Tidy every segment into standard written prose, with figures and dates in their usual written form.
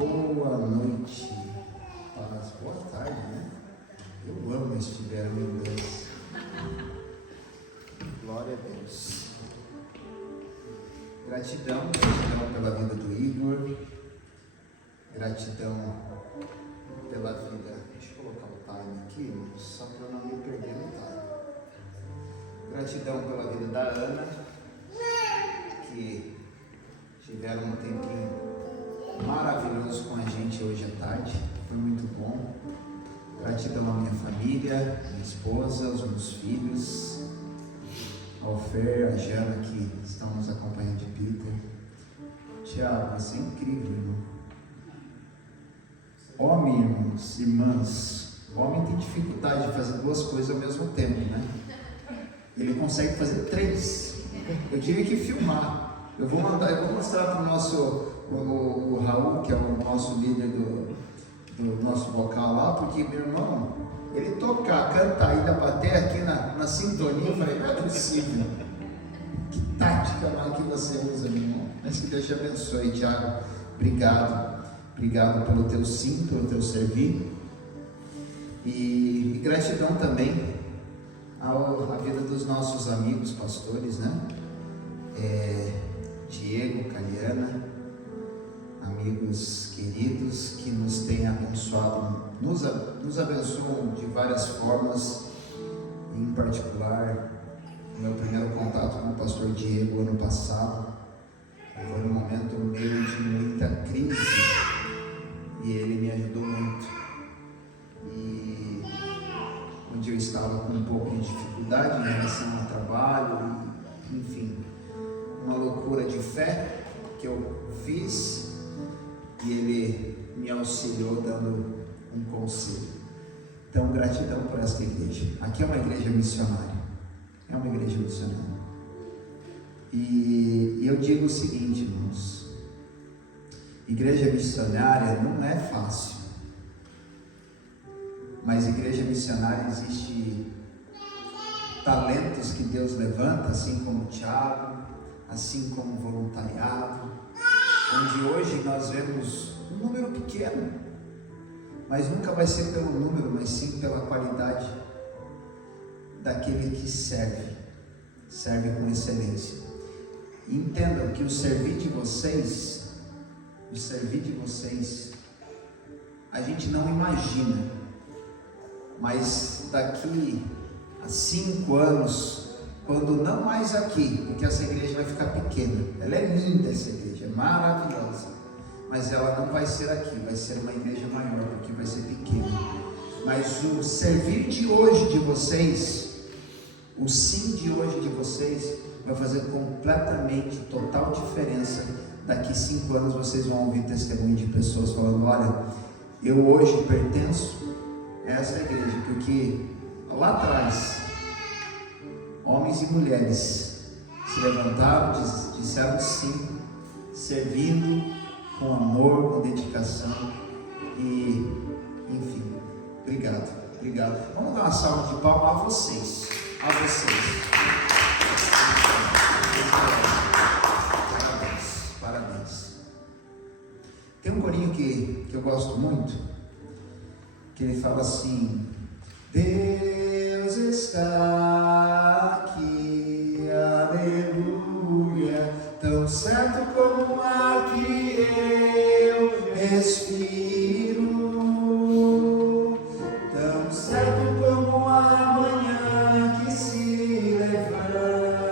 Boa noite, paz, boa tarde, né? Eu amo este verbo em inglês. Glória a Deus. Gratidão pela vida do Igor. Gratidão pela vida. Deixa eu colocar o time aqui, só para eu não me perder no time. Gratidão pela vida da Ana, que tiveram um tempinho maravilhoso com a gente hoje à tarde, foi muito bom. Gratidão à minha família, minha esposa, aos meus filhos, ao Fer, a Jana que estão nos acompanhando de Peter. Tiago, você é incrível, irmão. Homem, irmãos, irmãs, o homem tem dificuldade de fazer duas coisas ao mesmo tempo, né? Ele consegue fazer três. Eu tive que filmar. Eu vou mostrar para o nosso o Raul, que é o nosso líder do nosso vocal lá, porque meu irmão, ele tocar, cantar e ainda bater aqui na sintonia, eu falei, não é possível. Que tática lá que você usa, meu irmão. Mas que Deus te abençoe, Tiago. Obrigado. Obrigado pelo teu sim, pelo teu servir. E gratidão também à vida dos nossos amigos pastores, né? Diego, Caliana, amigos queridos que nos têm abençoado, nos abençoam de várias formas. Em particular, o meu primeiro contato com o pastor Diego ano passado foi um momento no meio de muita crise e ele me ajudou muito. E onde eu estava com um pouco de dificuldade em relação ao trabalho, enfim, uma loucura de fé que eu fiz, e ele me auxiliou dando um conselho. Então, gratidão por esta igreja. Aqui é uma igreja missionária. É uma igreja missionária. E eu digo o seguinte, irmãos: igreja missionária não é fácil. Mas igreja missionária existe talentos que Deus levanta, assim como o Tiago, assim como o voluntariado, onde hoje nós vemos um número pequeno, mas nunca vai ser pelo número, mas sim pela qualidade daquele que serve com excelência. E entendam que o servir de vocês, a gente não imagina, mas daqui a 5 anos, quando não mais aqui, porque essa igreja vai ficar pequena, ela é linda, essa igreja, é maravilhosa, mas ela não vai ser aqui, vai ser uma igreja maior, porque vai ser pequena. Mas o servir de hoje de vocês, o sim de hoje de vocês, vai fazer completamente, total diferença. Daqui 5 anos vocês vão ouvir testemunho de pessoas falando: olha, eu hoje pertenço a essa igreja, porque lá atrás, homens e mulheres se levantaram, disseram sim, servindo com amor, com dedicação. E, enfim, obrigado. Vamos dar uma salva de palmas a vocês. Parabéns. Tem um corinho que eu gosto muito, que ele fala assim: Deus está aqui, aleluia, tão certo como o ar que eu respiro, tão certo como a manhã que se levanta,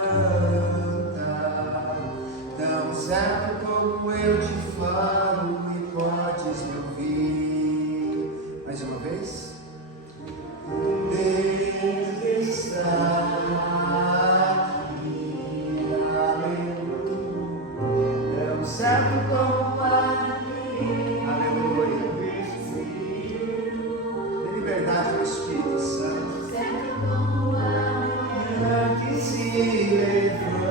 tão certo como eu te falo e podes me ouvir. Mais uma vez. Deus está aqui, aleluia, tão certo como a aleluia, dê liberdade ao Espírito Santo, certo como a manhã que se levanta,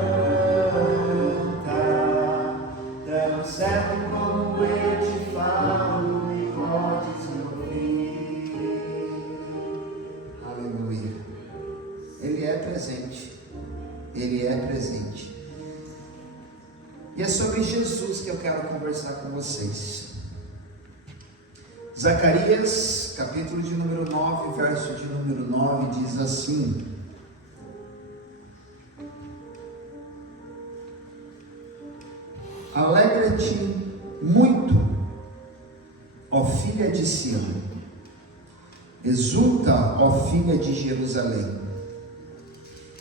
tão certo como eu te falo e podes me ouvir. Aleluia. Ele é presente. E é sobre Jesus que eu quero conversar com vocês. Zacarias, capítulo de número 9, verso de número 9, diz assim: alegra-te muito, ó filha de Sião, exulta, ó filha de Jerusalém,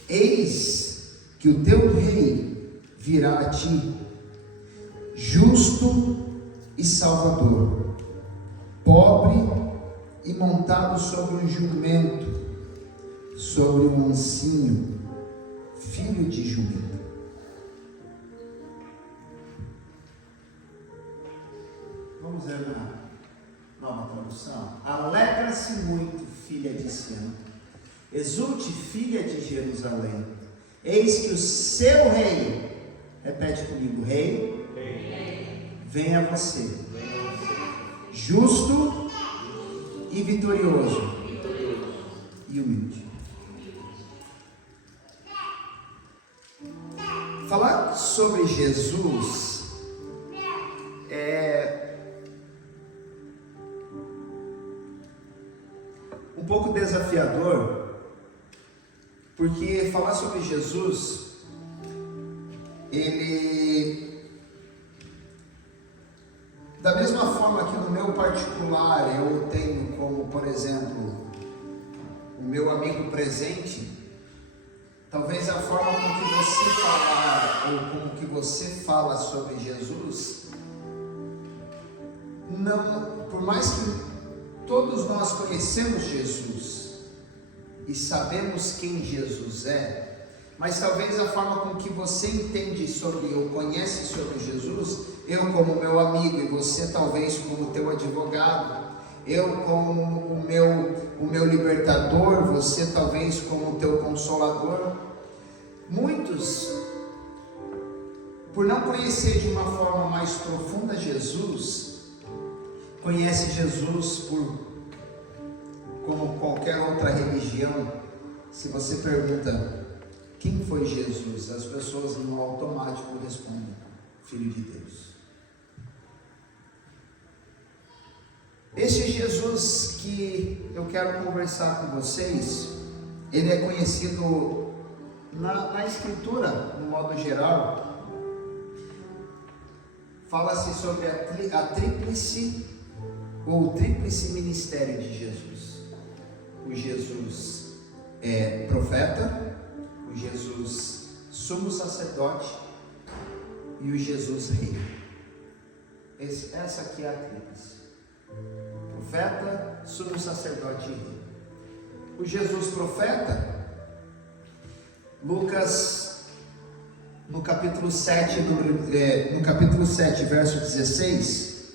eis que o teu rei virá a ti, justo e salvador, pobre e montado sobre um jumento, sobre um ancinho, filho de jumento. Vamos ver na nova tradução. Alegra-se muito, filha de Sião, exulte, filha de Jerusalém, eis que o seu rei, repete comigo, rei, vem a você, justo e vitorioso e humilde. Falar sobre Jesus é um pouco desafiador, porque falar sobre Jesus, ele, da mesma forma que no meu particular eu tenho como, por exemplo, o meu amigo presente, talvez a forma com que você falar ou com que você fala sobre Jesus, não, por mais que todos nós conhecemos Jesus e sabemos quem Jesus é, mas talvez a forma com que você entende sobre ou conhece sobre Jesus, eu como meu amigo e você talvez como teu advogado, eu como o meu libertador, você talvez como o teu consolador. Muitos, por não conhecer de uma forma mais profunda Jesus, conhece Jesus como qualquer outra religião. Se você pergunta quem foi Jesus, as pessoas no automático respondem: Filho de Deus. Este Jesus que eu quero conversar com vocês, ele é conhecido na Escritura, no modo geral. Fala-se sobre a tríplice ou o tríplice ministério de Jesus. O Jesus é profeta, o Jesus sumo sacerdote e o Jesus rei. Essa aqui é a tríplice: profeta, sumo sacerdote e rei. O Jesus profeta, Lucas, no capítulo 7, verso 16,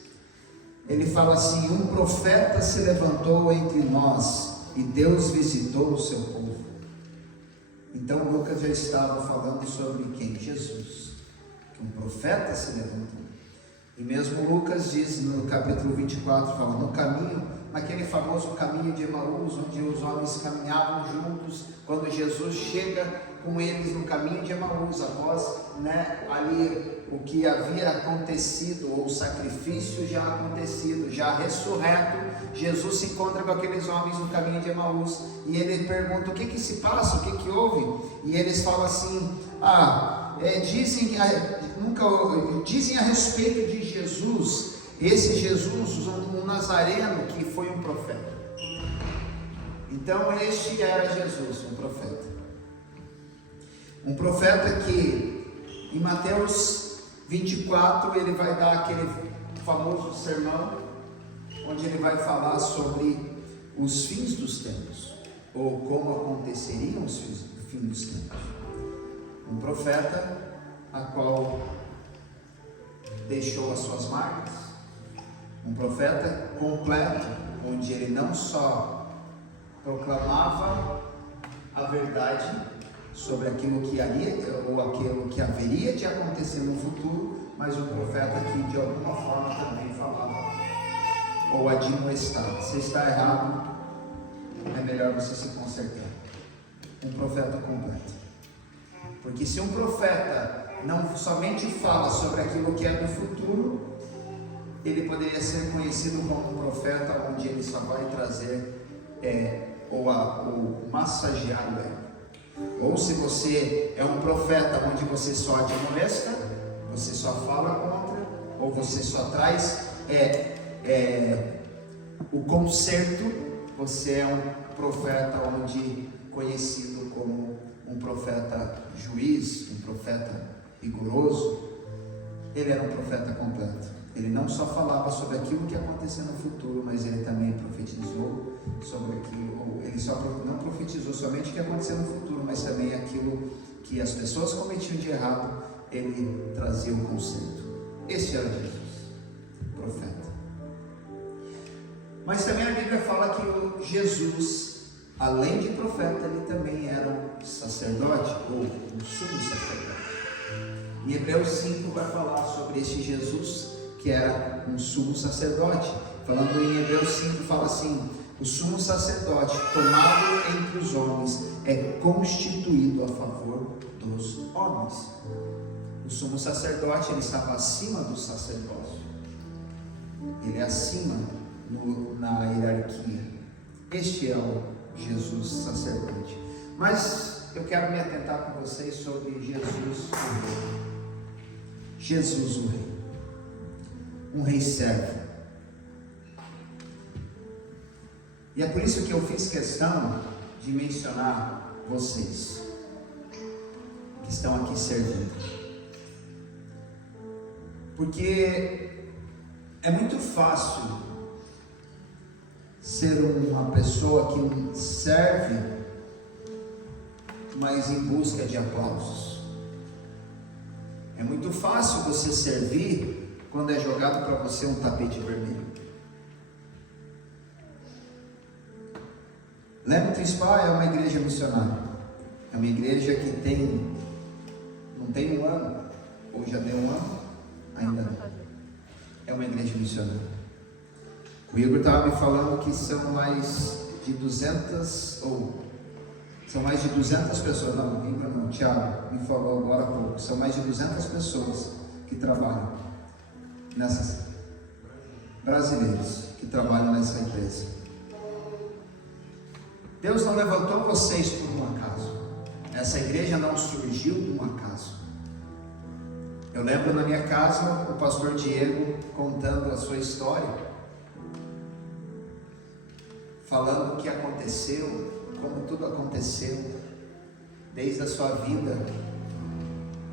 ele fala assim: um profeta se levantou entre nós e Deus visitou o seu povo. Então Lucas já estava falando sobre quem? Jesus, que um profeta se levantou. E mesmo Lucas diz no capítulo 24, fala, no caminho, naquele famoso caminho de Emaús, onde os homens caminhavam juntos, quando Jesus chega com eles no caminho de Emaús, após ali o que havia acontecido, ou o sacrifício já acontecido, já ressurreto, Jesus se encontra com aqueles homens no caminho de Emaús, e ele pergunta: o que se passa, o que houve? E eles falam assim: dizem a respeito de Jesus, esse Jesus, um nazareno que foi um profeta. Então este era Jesus, um profeta. Um profeta que em Mateus 24 ele vai dar aquele famoso sermão, onde ele vai falar sobre os fins dos tempos, ou como aconteceriam os fins dos tempos. Um profeta a qual deixou as suas marcas, um profeta completo, onde ele não só proclamava a verdade sobre aquilo que haveria de acontecer no futuro, mas um profeta que de alguma forma também falava ou admoestava: você está errado, é melhor você se consertar. Um profeta completo. Porque se um profeta não somente fala sobre aquilo que é do futuro, ele poderia ser conhecido como um profeta onde ele só vai trazer ou massagear o ego. Ou se você é um profeta onde você só admoesta, você só fala contra, ou você só traz o conserto, você é um profeta onde conhecido como um profeta juiz, um profeta rigoroso. Ele era um profeta completo. Ele não só falava sobre aquilo que ia acontecer no futuro, mas ele também profetizou sobre aquilo. Ele só não profetizou somente o que ia acontecer no futuro, mas também aquilo que as pessoas cometiam de errado, ele trazia o conceito. Esse era Jesus, profeta. Mas também a Bíblia fala que o Jesus, além de profeta, ele também era um sacerdote, ou um sumo sacerdote. Em Hebreus 5 vai falar sobre esse Jesus que era um sumo sacerdote. Falando em Hebreus 5, fala assim: o sumo sacerdote, tomado entre os homens, é constituído a favor dos homens. O sumo sacerdote, ele estava acima do sacerdócio. Ele é acima na hierarquia. Este é o Jesus sacerdote. Mas eu quero me atentar com vocês sobre Jesus o Rei. Jesus o Rei. Um rei servo. E é por isso que eu fiz questão de mencionar vocês que estão aqui servindo. Porque é muito fácil ser uma pessoa que serve, mas em busca de aplausos. É muito fácil você servir quando é jogado para você um tapete vermelho. Lembre-se, Spa é uma igreja missionária. É uma igreja que não tem um ano, ou já deu um ano, ainda não. É uma igreja missionária. O Igor estava me falando que são mais de 200, são mais de 200 pessoas, não, Igor não, Thiago me falou agora há pouco, são mais de 200 pessoas que trabalham brasileiros que trabalham nessa empresa. Deus não levantou vocês por um acaso. Essa igreja não surgiu de um acaso. Eu lembro na minha casa o pastor Diego contando a sua história, falando o que aconteceu, como tudo aconteceu, desde a sua vinda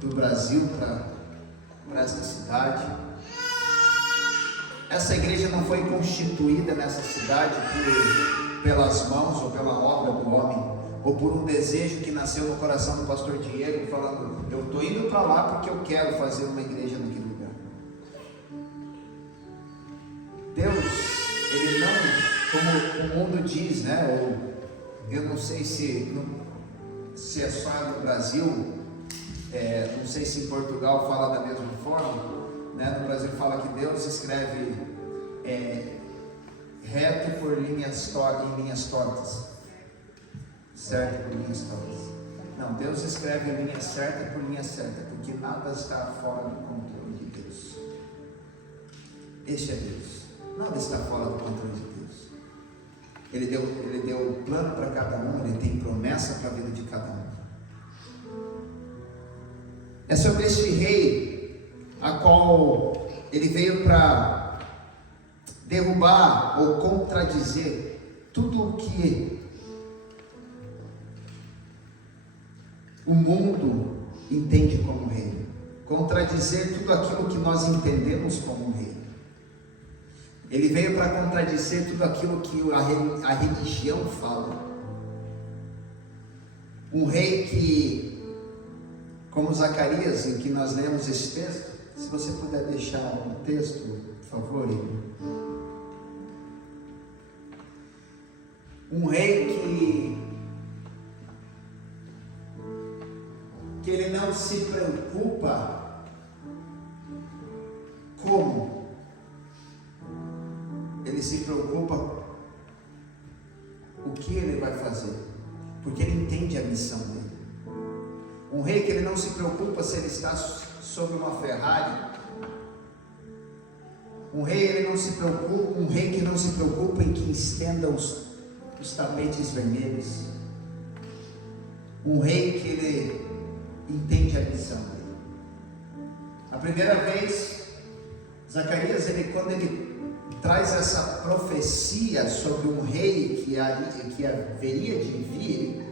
do Brasil para essa cidade. Essa igreja não foi constituída nessa cidade pelas mãos ou pela obra do homem, ou por um desejo que nasceu no coração do pastor Diego, falando: eu estou indo para lá porque eu quero fazer uma igreja naquele lugar. Deus, ele não, como o mundo diz, né? Ou eu não sei se é só no Brasil, não sei se em Portugal fala da mesma forma. No Brasil fala que Deus escreve reto por linhas em linhas tortas, certo por linhas tortas. Não, Deus escreve linha certa por linha certa, porque nada está fora do controle de Deus. Este é Deus. Nada está fora do controle de Deus. Ele deu plano para cada um, ele tem promessa para a vida de cada um. É sobre este rei a qual ele veio para derrubar ou contradizer tudo o que o mundo entende como rei, contradizer tudo aquilo que nós entendemos como rei. Ele veio para contradizer tudo aquilo que a religião fala. Um rei que, como Zacarias, em que nós lemos esse texto, se você puder deixar o texto, por favor, Igor. Um rei que ele não se preocupa como, ele se preocupa o que ele vai fazer, porque ele entende a missão dele. Um rei que ele não se preocupa se ele está sobre uma Ferrari Um rei que não se preocupa em que estenda os tapetes vermelhos. Um rei que ele entende a missão dele. A primeira vez, Zacarias, quando ele traz essa profecia sobre um rei que haveria de vir,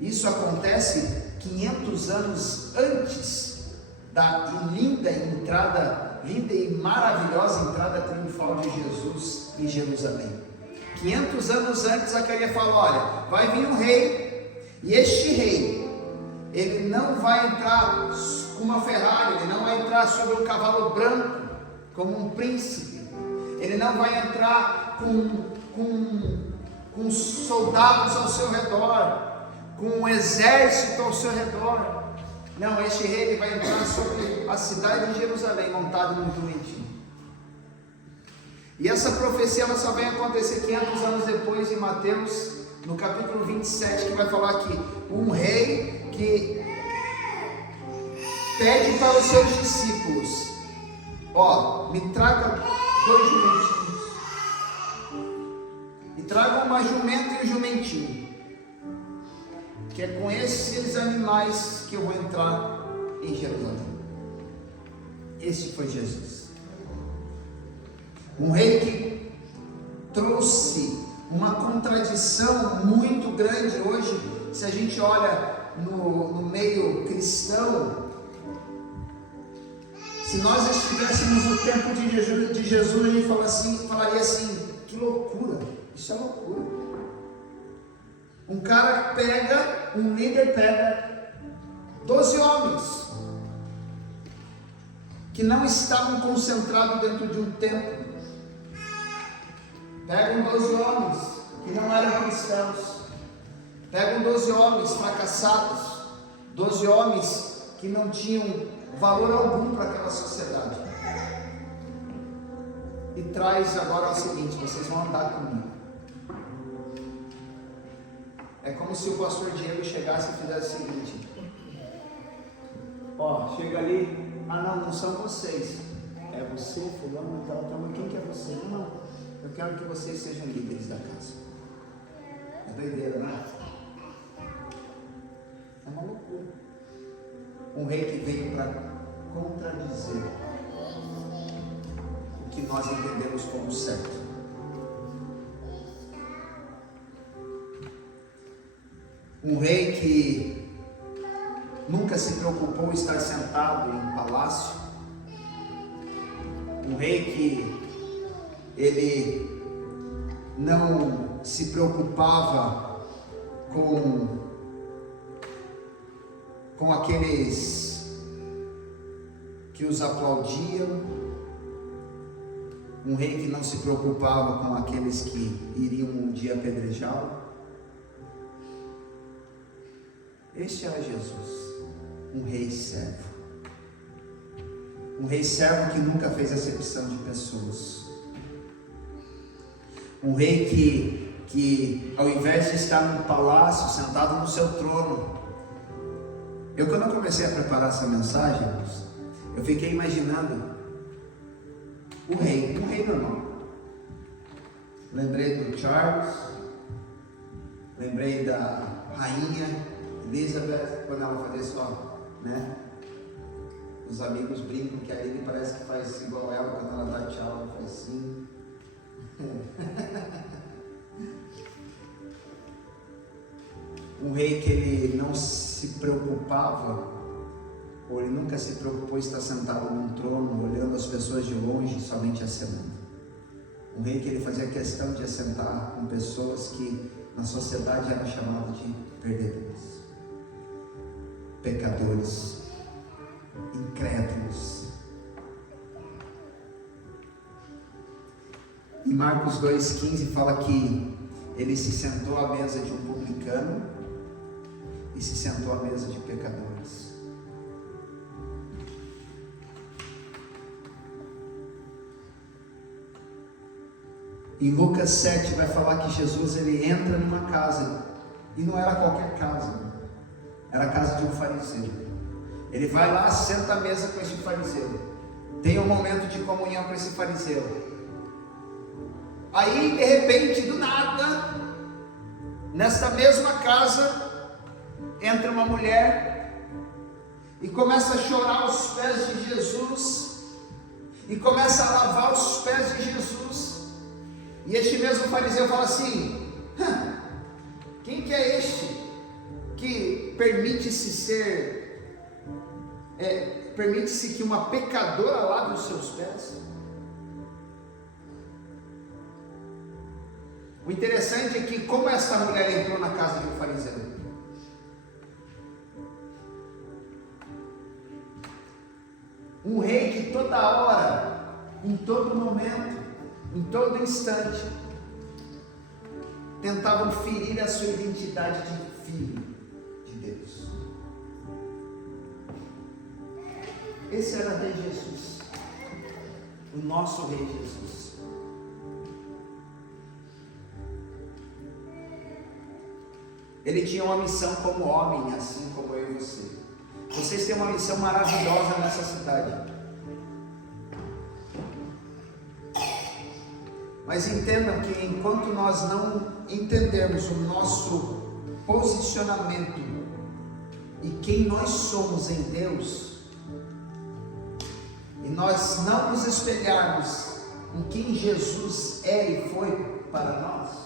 isso acontece 500 anos antes da linda e maravilhosa entrada triunfal de Jesus em Jerusalém. 500 anos antes, Zacarias fala: olha, vai vir um rei, e este rei, ele não vai entrar com uma Ferrari, ele não vai entrar sobre um cavalo branco, como um príncipe, ele não vai entrar com soldados ao seu redor, com um exército ao seu redor. Não, este rei ele vai entrar sobre a cidade de Jerusalém montado num jumentinho. E essa profecia ela só vai acontecer 500 anos depois, em Mateus, no capítulo 27, que vai falar que um rei que pede para os seus discípulos: ó, me traga 2 jumentinhos, e traga uma jumenta e um jumentinho, que é com esses animais que eu vou entrar em Jerusalém. Esse foi Jesus. Um rei que trouxe uma contradição muito grande hoje. Se a gente olha no meio cristão, se nós estivéssemos no tempo de Jesus, a gente falaria assim: que loucura, isso é loucura. Um líder pega 12 homens que não estavam concentrados dentro de um templo. Pegam 12 homens que não eram cristãos. Pegam 12 homens fracassados, 12 homens que não tinham valor algum para aquela sociedade, e traz agora o seguinte: vocês vão andar comigo. É como se o pastor Diego chegasse e fizesse o seguinte: ó, chega ali, não são vocês, é você, fulano e tal, quem que é você? Não, eu quero que vocês sejam líderes da casa. É doideira, né? É uma loucura. Um rei que veio para contradizer o que nós entendemos como certo. Um rei que nunca se preocupou em estar sentado em palácio. Um rei que ele não se preocupava com aqueles que os aplaudiam. Um rei que não se preocupava com aqueles que iriam um dia apedrejá-lo. Este era Jesus, um rei servo. Um rei servo que nunca fez acepção de pessoas. Um rei que ao invés de estar num palácio, sentado no seu trono. Quando eu comecei a preparar essa mensagem, eu fiquei imaginando um rei normal. Lembrei do Charles, lembrei da rainha Elizabeth, quando ela fazia isso, né? Os amigos brincam que a Aline parece que faz igual ela, quando ela dá tchau, ela faz assim. Um rei que ele não se preocupava, ou ele nunca se preocupou em estar sentado num trono, olhando as pessoas de longe, somente acenando. Um rei que ele fazia questão de assentar com pessoas que na sociedade eram chamadas de perdedores, pecadores, incrédulos. Em Marcos 2,15 fala que ele se sentou à mesa de um publicano e se sentou à mesa de pecadores. Em Lucas 7 vai falar que Jesus ele entra numa casa, e não era qualquer casa, era a casa de um fariseu. Ele vai lá, senta à mesa com esse fariseu. tem um momento de comunhão com esse fariseu. Aí, de repente, do nada, nesta mesma casa, entra uma mulher e começa a chorar aos pés de Jesus, e começa a lavar os pés de Jesus. E este mesmo fariseu fala assim: quem que é este que permite-se que uma pecadora lave os seus pés? O interessante é que, como essa mulher entrou na casa de um fariseu, um rei que toda hora, em todo momento, em todo instante, tentavam ferir a sua identidade de filho de Deus. Esse era o Rei Jesus, o nosso Rei Jesus. Ele tinha uma missão como homem, assim como eu e você. Vocês têm uma missão maravilhosa nessa cidade. Mas entendam que enquanto nós não entendermos o nosso posicionamento e quem nós somos em Deus, e nós não nos espelharmos em quem Jesus é e foi para nós,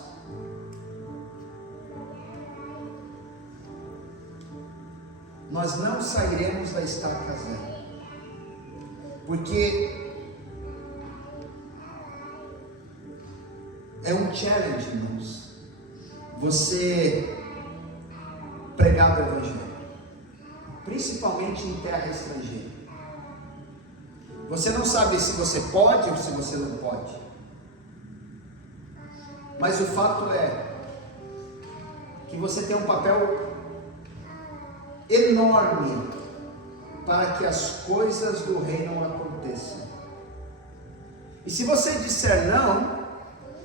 nós não sairemos da estaca zero. Porque é um challenge, irmãos, você pregar o Evangelho, principalmente em terra estrangeira. Você não sabe se você pode ou se você não pode, mas o fato é que você tem um papel enorme para que as coisas do reino aconteçam. E se você disser não,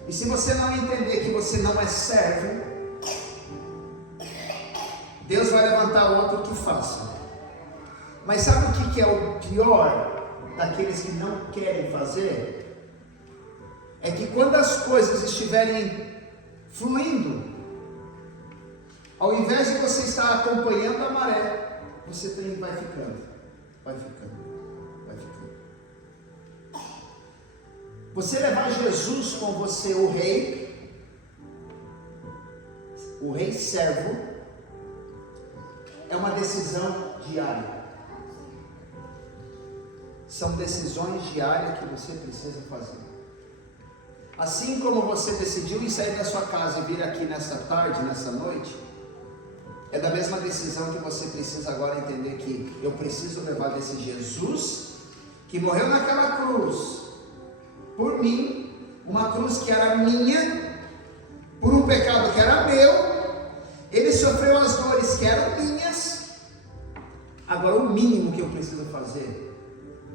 e se você não entender que você não é servo, Deus vai levantar outro que faça. Mas sabe o que é o pior daqueles que não querem fazer? É que quando as coisas estiverem fluindo, ao invés de você estar acompanhando a maré, você também vai ficando. Você levar Jesus com você, o rei servo, é uma decisão diária. São decisões diárias que você precisa fazer. Assim como você decidiu em sair da sua casa e vir aqui nessa tarde, nessa noite, é da mesma decisão que você precisa agora entender que eu preciso levar desse Jesus que morreu naquela cruz por mim, uma cruz que era minha, por um pecado que era meu, ele sofreu as dores que eram minhas. Agora o mínimo que eu preciso fazer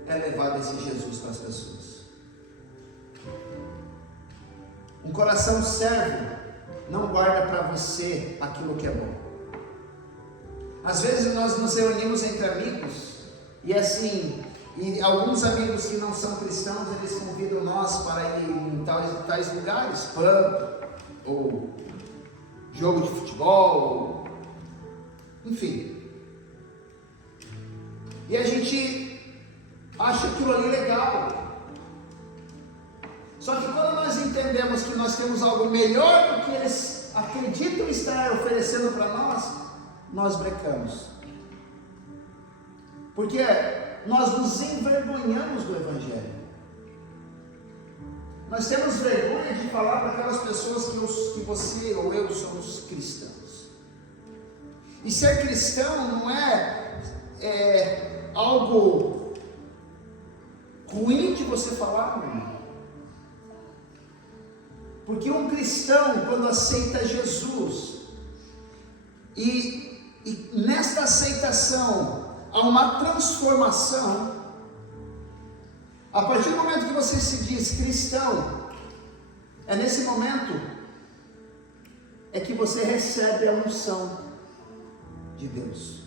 é levar desse Jesus para as pessoas. Um coração servo não guarda para você aquilo que é bom. Às vezes nós nos reunimos entre amigos e assim, e alguns amigos que não são cristãos, eles convidam nós para ir em tais lugares, pub, ou jogo de futebol, enfim. E a gente acha aquilo ali legal. Só que quando nós entendemos que nós temos algo melhor do que eles acreditam estar oferecendo para nós brecamos. Porque nós nos envergonhamos do Evangelho. Nós temos vergonha de falar para aquelas pessoas que você ou eu somos cristãos. E ser cristão não é algo ruim de você falar, meu irmão. Porque um cristão, quando aceita Jesus, e nesta aceitação há uma transformação. A partir do momento que você se diz cristão, é nesse momento é que você recebe a unção de Deus.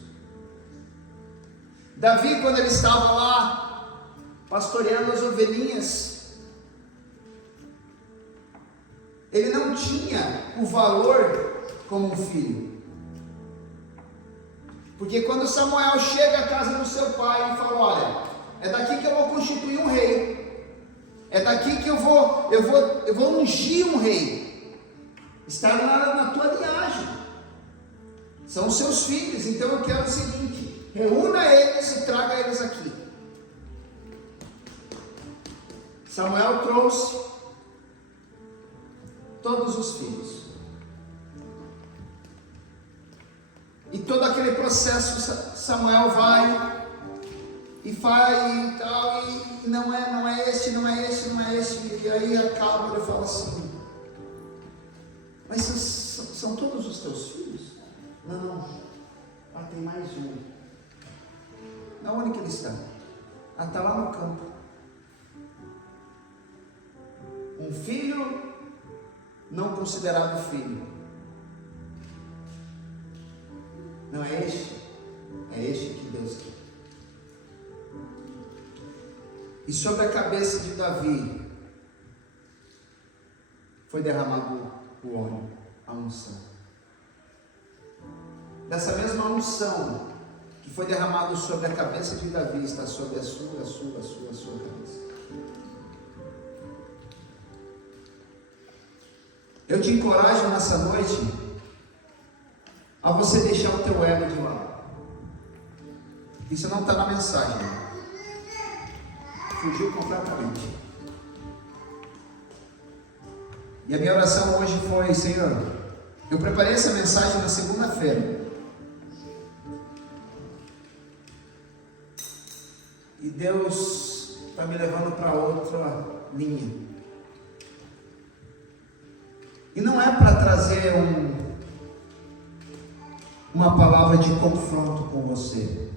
Davi, quando ele estava lá pastoreando as ovelhinas. Ele não tinha o valor como um filho. Porque quando Samuel chega à casa do seu pai e fala: olha, é daqui que eu vou constituir um rei, é daqui que eu vou ungir um rei, está na tua linhagem, são os seus filhos, então eu quero o seguinte: reúna eles e traga eles aqui. Samuel trouxe todos os filhos. E todo aquele processo, Samuel vai e faz e tal, e não é este. E aí acaba, ele fala assim: mas são todos os teus filhos? Não, tem mais um. Na onde que ele está? Está lá no campo. Um filho não considerado filho. Não é este que Deus quer. E sobre a cabeça de Davi foi derramado o óleo, a unção. Dessa mesma unção que foi derramado sobre a cabeça de Davi, está sobre a sua cabeça. Eu te encorajo nessa noite a você deixar o teu ego de lado. Isso não está na mensagem. Fugiu completamente. E a minha oração hoje foi: Senhor, eu preparei essa mensagem na segunda-feira. E Deus está me levando para outra linha. E não é para trazer uma palavra de confronto com você,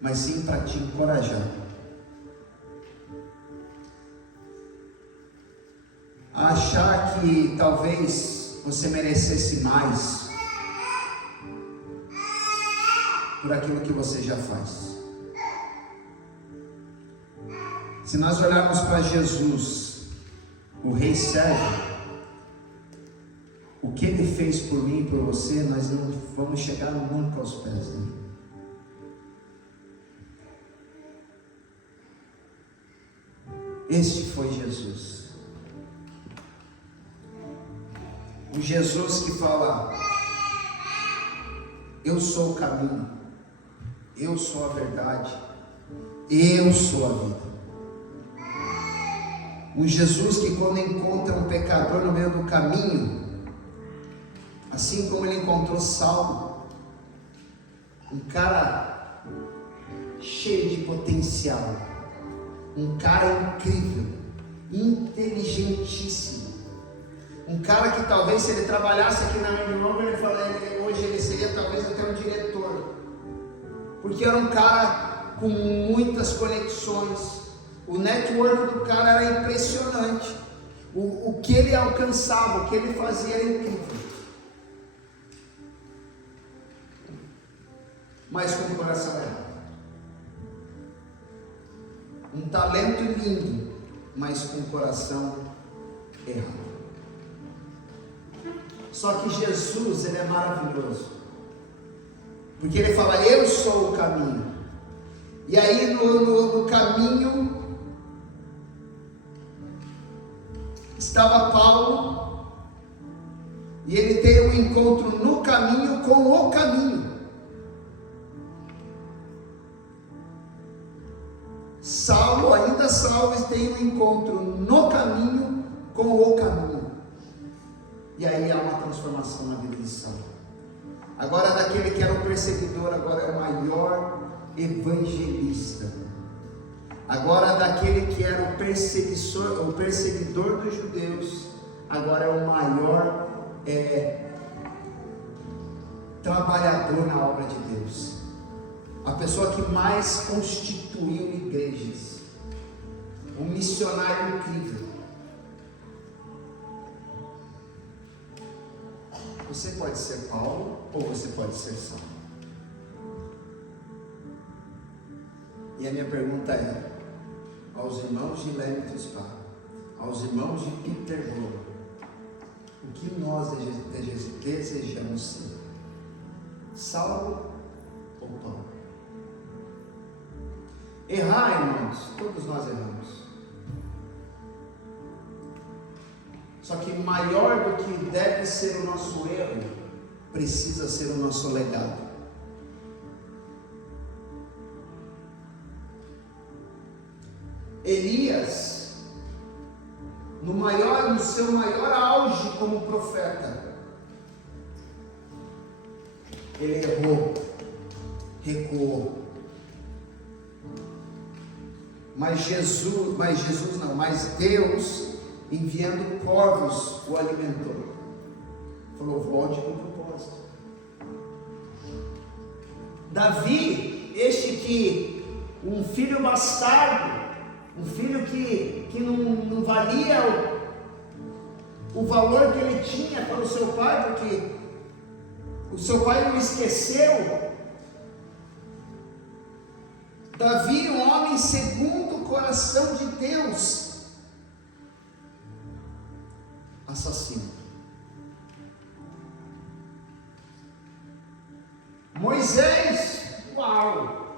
mas sim para te encorajar a achar que talvez você merecesse mais por aquilo que você já faz. Se nós olharmos para Jesus, o Rei Sérgio, o que Ele fez por mim e por você, nós não vamos chegar nunca aos pés dele. Este foi Jesus. O Jesus que fala: eu sou o caminho, eu sou a verdade, eu sou a vida. Um Jesus que, quando encontra um pecador no meio do caminho, assim como ele encontrou Saulo, um cara cheio de potencial, um cara incrível, inteligentíssimo, um cara que talvez, se ele trabalhasse aqui na Land Rover, hoje ele seria talvez até um diretor, porque era um cara com muitas conexões. O network do cara era impressionante. O que ele alcançava, o que ele fazia era incrível. Mas com o coração errado. Um talento lindo, mas com o coração errado. Só que Jesus, ele é maravilhoso, porque ele fala: eu sou o caminho. E aí no caminho estava Paulo, e ele tem um encontro no caminho com o caminho. Saulo, ainda Saulo, tem um encontro no caminho com o caminho. E aí há uma transformação na vida de Saulo. Agora, daquele que era o perseguidor, agora é o maior evangelista. Agora, daquele que era o perseguidor dos judeus, agora é o maior trabalhador na obra de Deus. A pessoa que mais constituiu igrejas. Um missionário incrível. Você pode ser Paulo ou você pode ser Saulo. E a minha pergunta é: aos irmãos de Lêmito Spa, aos irmãos de Peterborough, o que nós desejamos ser? Saulo ou Paulo? Errar, irmãos, todos nós erramos. Só que maior do que deve ser o nosso erro, precisa ser o nosso legado. Elias, no seu maior auge como profeta, ele errou, recuou. Mas Deus, enviando corvos, o alimentou. Falou: volte com propósito. Davi, um filho bastardo, um filho que não valia o valor que ele tinha para o seu pai, porque o seu pai não esqueceu. Davi, um homem segundo o coração de Deus, assassino. Moisés, uau,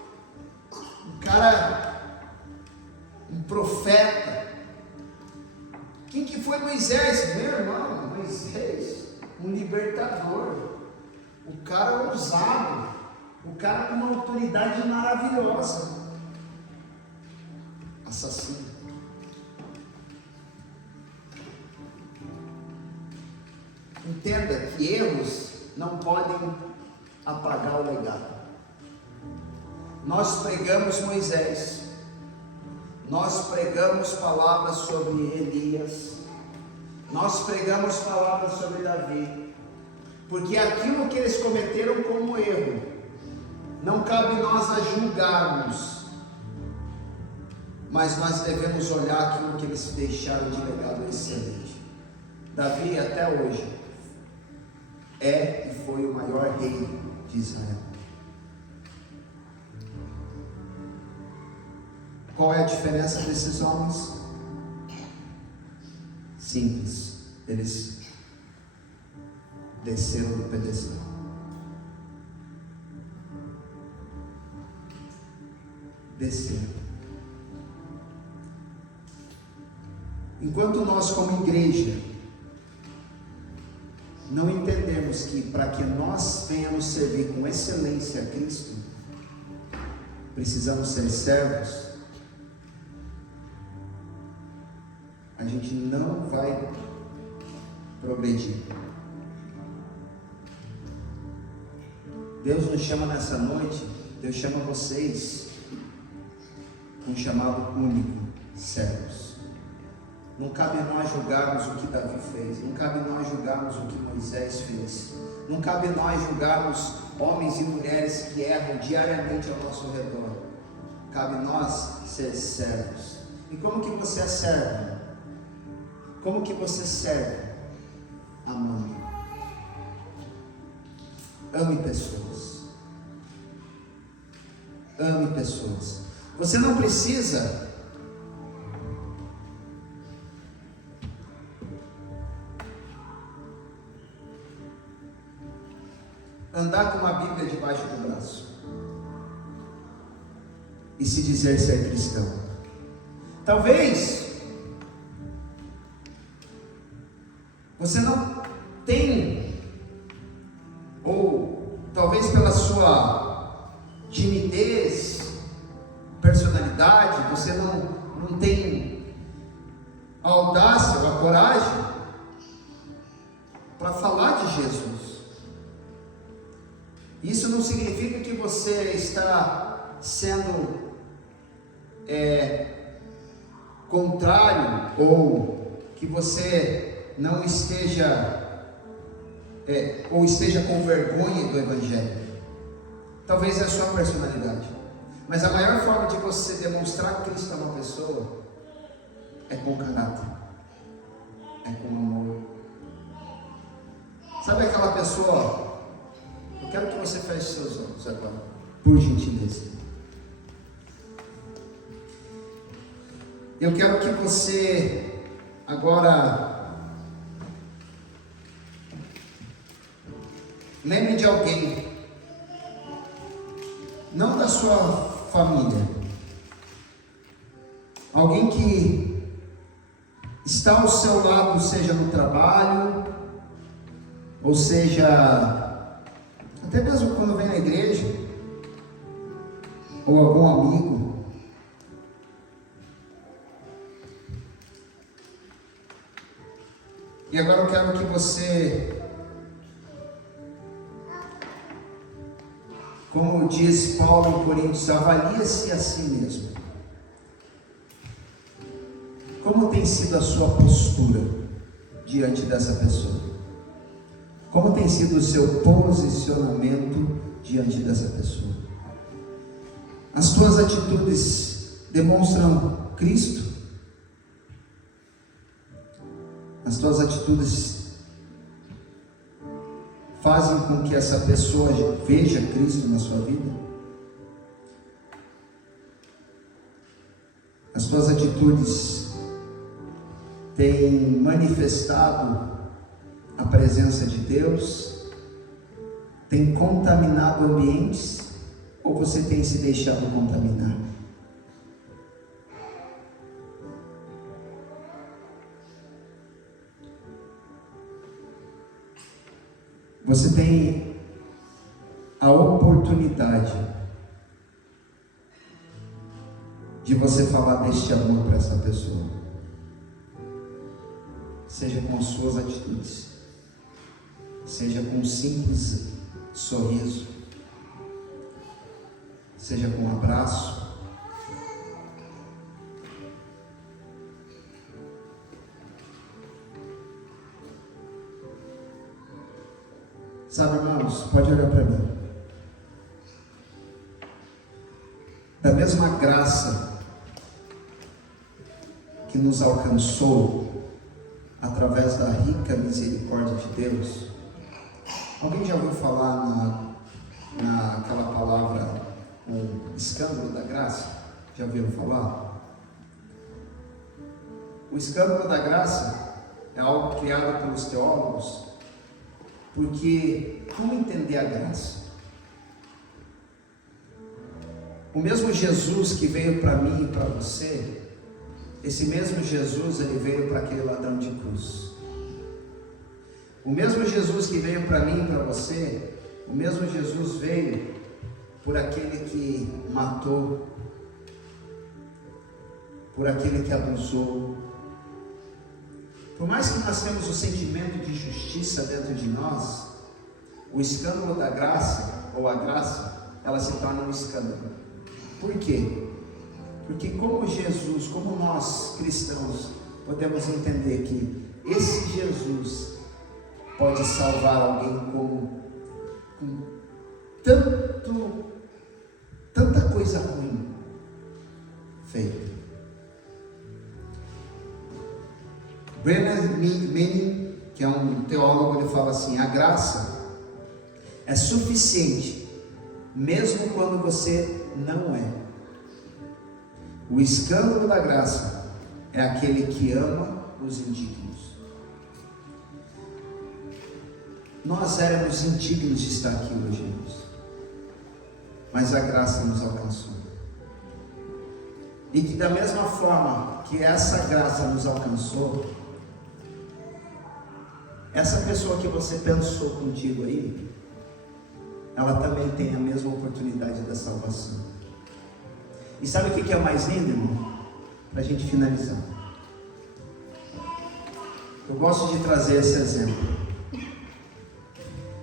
um profeta. Quem que foi Moisés? Meu irmão, Moisés, um libertador, o cara ousado, o cara com uma autoridade maravilhosa. Assassino. Entenda que erros não podem apagar o legado. Nós pregamos Moisés, nós pregamos palavras sobre Elias, nós pregamos palavras sobre Davi, porque aquilo que eles cometeram como erro, não cabe nós a julgarmos, mas nós devemos olhar aquilo que eles deixaram de legado excelente. Davi até hoje é e foi o maior rei de Israel. Qual é a diferença desses homens? Simples, eles desceram do pedestal. Desceram. Enquanto nós, como igreja, não entendemos que para que nós venhamos servir com excelência a Cristo, precisamos ser servos, a gente não vai progredir. Deus nos chama nessa noite, Deus chama vocês com um chamado único: servos. Não cabe a nós julgarmos o que Davi fez, não cabe a nós julgarmos o que Moisés fez, não cabe a nós julgarmos homens e mulheres que erram diariamente ao nosso redor. Cabe a nós ser servos. E como que você é servo? Como que você serve? Amando. Ame pessoas. Ame pessoas. Você não precisa andar com uma Bíblia debaixo do braço e se dizer ser cristão. Talvez você não tem, ou talvez pela sua timidez, personalidade, você não tem a audácia ou a coragem para falar de Jesus. Isso não significa que você está sendo contrário, ou que você não esteja ou esteja com vergonha do Evangelho. Talvez é a sua personalidade, mas a maior forma de você demonstrar Cristo a uma pessoa é com caráter, é com amor. Sabe aquela pessoa? Eu quero que você feche seus olhos agora, por gentileza. Eu quero que você agora lembre de alguém, não da sua família, alguém que está ao seu lado, seja no trabalho, ou seja, até mesmo quando vem na igreja, ou algum amigo. E agora eu quero que você, como diz Paulo em Coríntios, avalie-se a si mesmo. Como tem sido a sua postura diante dessa pessoa? Como tem sido o seu posicionamento diante dessa pessoa? As tuas atitudes demonstram Cristo? As tuas atitudes fazem com que essa pessoa veja Cristo na sua vida? As tuas atitudes têm manifestado a presença de Deus? Tem contaminado ambientes? Ou você tem se deixado contaminar? Você tem a oportunidade de você falar deste amor para essa pessoa, seja com as suas atitudes, seja com um simples sorriso, seja com um abraço. Sabe, irmãos, pode olhar para mim. Da mesma graça que nos alcançou através da rica misericórdia de Deus. Alguém já ouviu falar naquela palavra, o escândalo da graça? Já ouviram falar? O escândalo da graça é algo criado pelos teólogos, porque como entender a graça? O mesmo Jesus que veio para mim e para você, esse mesmo Jesus, ele veio para aquele ladrão de cruz. O mesmo Jesus que veio para mim e para você, o mesmo Jesus veio por aquele que matou, por aquele que abusou. Por mais que nós temos o sentimento de justiça dentro de nós, o escândalo da graça, ou a graça, ela se torna um escândalo. Por quê? Porque como Jesus, como nós cristãos, podemos entender que esse Jesus pode salvar alguém com tanta coisa ruim feita. Brennan Manning, que é um teólogo, ele fala assim: a graça é suficiente mesmo quando você não é. O escândalo da graça é aquele que ama os indignos. Nós éramos indignos de estar aqui hoje, irmãos, mas a graça nos alcançou. E que da mesma forma que essa graça nos alcançou, essa pessoa que você pensou contigo aí, ela também tem a mesma oportunidade da salvação. E sabe o que é o mais lindo, irmão? Para a gente finalizar, eu gosto de trazer esse exemplo.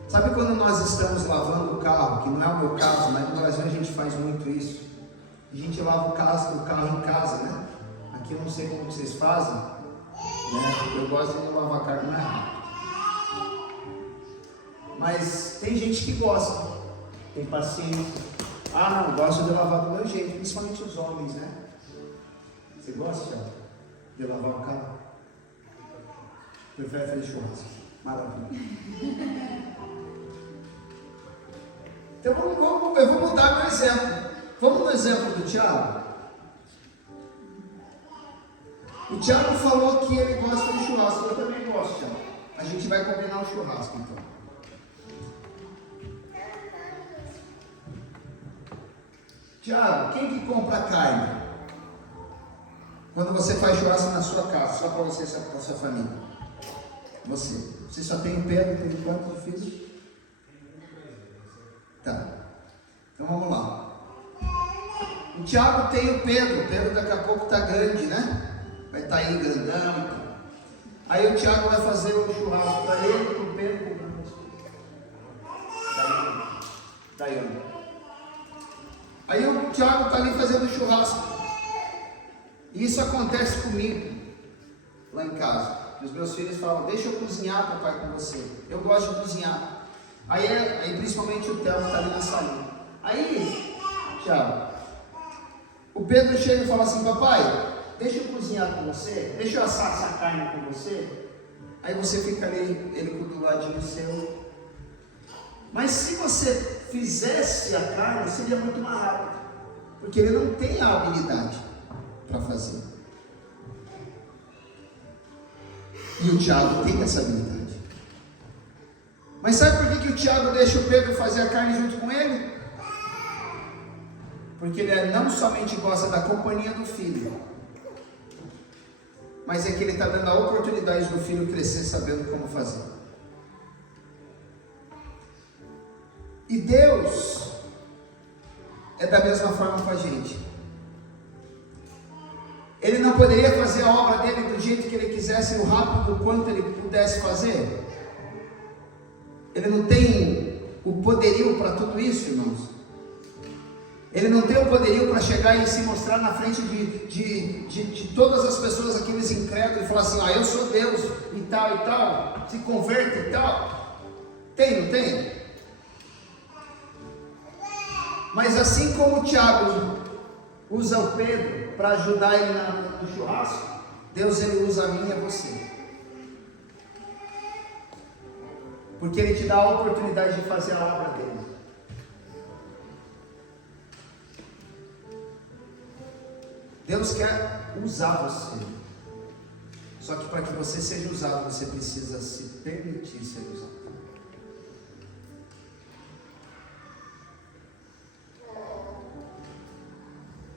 Sabe quando nós estamos lavando o carro, que não é o meu caso, mas no Brasil a gente faz muito isso. A gente lava o carro em casa, né? Aqui eu não sei como vocês fazem, né? Eu gosto de lavar carro mais rápido. Mas tem gente que gosta, tem paciência. Ah, não, gosto de lavar do meu jeito, principalmente os homens, né? Você gosta de lavar o carro? Prefere fazer churrasco? Maravilha. Então eu vou mudar meu exemplo. Vamos no exemplo do Tiago? O Tiago falou que ele gosta de churrasco. Eu também gosto, Tiago. A gente vai combinar um churrasco então. Tiago, quem que compra carne? Quando você faz churrasco na sua casa, só para você e para a sua família. Você. Você só tem o Pedro, tem quanto de filho? Tá. Então vamos lá. O Tiago tem o Pedro. O Pedro daqui a pouco está grande, né? Vai estar aí grandão e tal. Aí o Tiago vai fazer o churrasco para ele, para o Pedro. Daí. Aí o Tiago está ali fazendo churrasco. E isso acontece comigo, lá em casa. Os meus filhos falam, deixa eu cozinhar, papai, com você. Eu gosto de cozinhar. Aí principalmente o Theo está ali na salinha. Aí, Tiago, o Pedro chega e fala assim, papai, deixa eu cozinhar com você, deixa eu assar essa carne com você. Aí você fica ali, ele do ladinho seu. Mas se você fizesse a carne, seria muito mais rápido, porque ele não tem a habilidade para fazer. E o Tiago tem essa habilidade. Mas sabe por que o Tiago deixa o Pedro fazer a carne junto com ele? Porque ele não somente gosta da companhia do filho, mas é que ele está dando a oportunidade do filho crescer sabendo como fazer. E Deus é da mesma forma com a gente. Ele não poderia fazer a obra dele do jeito que ele quisesse, o rápido quanto ele pudesse fazer? Ele não tem o poderio para tudo isso, irmãos. Ele não tem o poderio para chegar e se mostrar na frente de todas as pessoas, aqueles incrédulos, e falar assim, eu sou Deus, e tal, se converta e tal. Tem, não tem? Mas assim como o Tiago usa o Pedro para ajudar ele no churrasco, Deus ele usa a mim e a você. Porque ele te dá a oportunidade de fazer a obra dele. Deus quer usar você. Só que para que você seja usado, você precisa se permitir ser usado.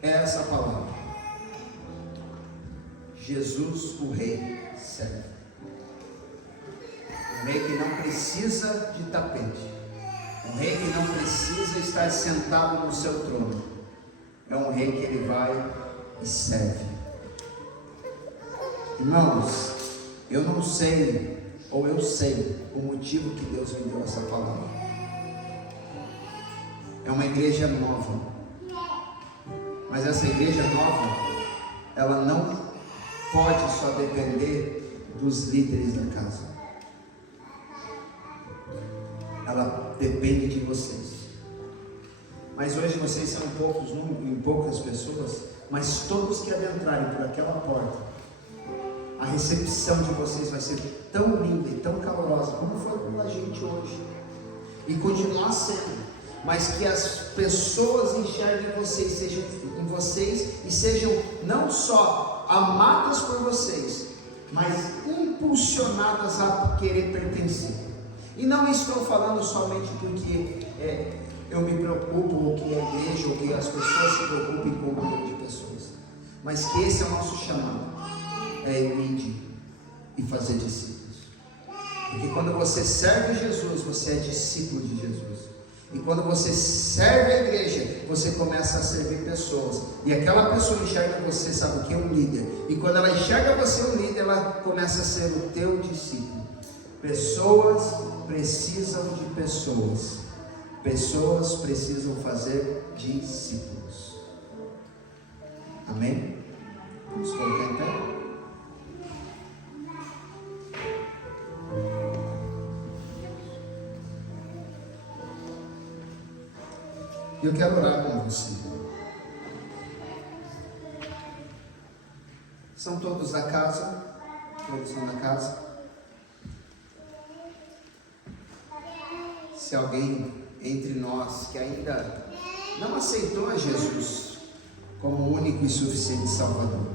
É essa a palavra. Jesus, o Rei, serve. Um rei que não precisa de tapete. Um rei que não precisa estar sentado no seu trono. É um rei que ele vai e serve. Irmãos, eu não sei, ou eu sei, o motivo que Deus me deu essa palavra. É uma igreja nova. Mas essa igreja nova, ela não pode só depender dos líderes da casa. Ela depende de vocês. Mas hoje vocês são poucas pessoas, mas todos que adentrarem por aquela porta, a recepção de vocês vai ser tão linda e tão calorosa, como foi com a gente hoje. E continuar sendo. Mas que as pessoas enxerguem vocês, sejam em vocês e sejam não só amadas por vocês, mas impulsionadas a querer pertencer. E não estou falando somente porque eu me preocupo, ou que a igreja, ou que as pessoas se preocupem com o número de pessoas, mas que esse é o nosso chamado, é ir e fazer discípulos. Porque quando você serve Jesus, você é discípulo de Jesus. E quando você serve a igreja, você começa a servir pessoas. E aquela pessoa enxerga você, sabe o que é um líder. E quando ela enxerga você um líder, ela começa a ser o teu discípulo. Pessoas precisam de pessoas. Pessoas precisam fazer discípulos. Amém? Vamos colocar em pé? Eu quero orar com você. São todos da casa? Todos são da casa? Se alguém entre nós que ainda não aceitou a Jesus como o único e suficiente Salvador,